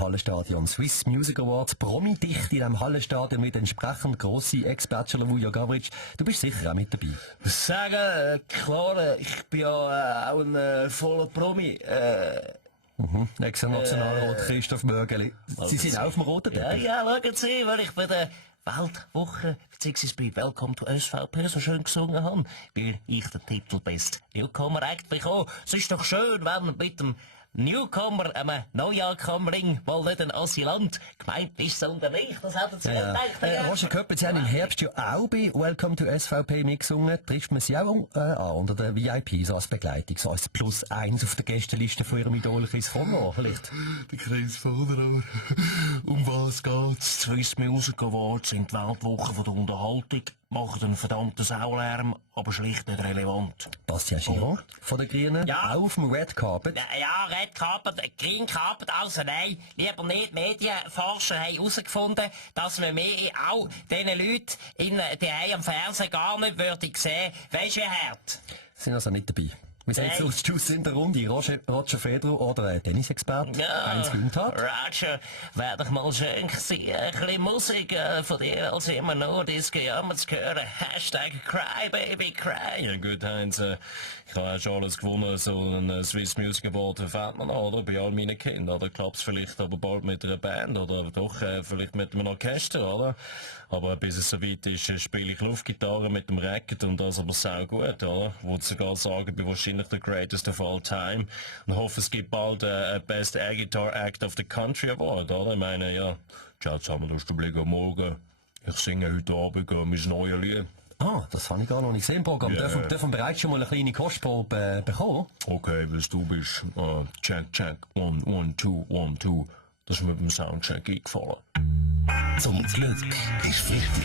Hallenstadion. Swiss Music Awards, Promi-dicht in diesem Hallenstadion mit entsprechend grosse Ex-Bachelor Vujo Gavric. Du bist sicher auch mit dabei. Sagen, klar, ich bin ja auch ein voller Promi. Ex-Nationalrat Christoph Mögeli. Sie sind auch auf dem roten Teppich. Ja, schauen Sie, weil ich bei der Weltwoche bzw. bei Welcome to SVP so schön gesungen habe, weil ich den Titel Best Newcomer Act bekommen. Es ist doch schön, wenn mit dem Newcomer, Neuankömmling, mal nicht ein Asylant gemeint ist, sondern ich. Das hätten Sie nicht gedacht. Roger Köppitz haben im Herbst ja auch bei Welcome to SVP mitgesungen. Trifft man sie auch an unter den VIPs als Begleitung, so als +1 auf der Gästeliste von ihrem Idol Chris von Rohr vielleicht? Der Chris von Rohr. Um was geht's? Swiss Music Awards sind die Weltwoche von der Unterhaltung. Machen einen verdammten Saulärm, aber schlicht nicht relevant. Bastian Giron von den Grünen, Ja. auch auf dem Red Carpet. Ja, Red Carpet, Green Carpet, also nein, lieber nicht. Medienforscher haben herausgefunden, dass man mehr auch diesen Leuten die am Fernsehen gar nicht würde sehen. Weisst du, Herr Herd? Sind also nicht dabei. Wir sind jetzt aus Tschüss in der Runde. Roger Federer oder ein Tennisexperte. Heinz Günther. Roger, wär doch mal schön gewesen, ein bisschen Musik von dir als immer nur das Gejammer zu hören. #Cry Baby Cry. Ja gut, Heinz, ich habe ja schon alles gewonnen, so ein Swiss Music Award erfährt man noch, oder? Bei all meinen Kindern, oder? Klappt's vielleicht aber bald mit einer Band, oder doch vielleicht mit einem Orchester, oder? Aber bis es soweit ist, spiele ich Luftgitarre mit dem Racket und das aber sau gut, oder? Würde sogar sagen, bin wahrscheinlich der greatest of all time. Und hoffe, es gibt bald Best Air Guitar Act of the Country Award, oder? Ich meine, ja, ciao zusammen, du hast den morgen. Ich singe heute Abend mein neues Lied. Ah, das habe ich gar noch nicht gesehen im Programm. Ja. Dürfen wir bereits schon mal eine kleine Kostprobe bekommen? Okay, was du bist. Check. 1, 2, 1, 2. Das ist mit dem Soundcheck eingefallen. Zum Glück ist wichtig.